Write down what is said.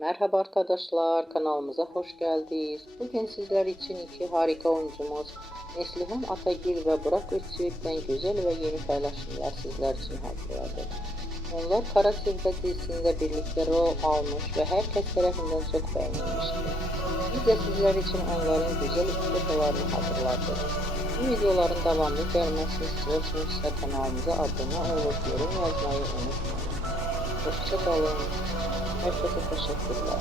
Merhaba arkadaşlar, kanalımıza hoş geldiniz. Bugün sizler için iki harika oyuncumuz Neslihan Atagil ve Burak Özçivit'ten güzel ve yeni paylaşımlar sizler için hazırladık. Onlar Kara Sevda dizisinde birlikte rol almış ve herkes tarafından çok beğenilmişti. Biz de sizler için onların güzel fotoğraflarını hazırladık. Bu videoların devamlı gelmesini istiyorsanız kanalımıza abone olup yorum yazmayı unutmayın. Hoşça kalın. Herkese teşekkürler.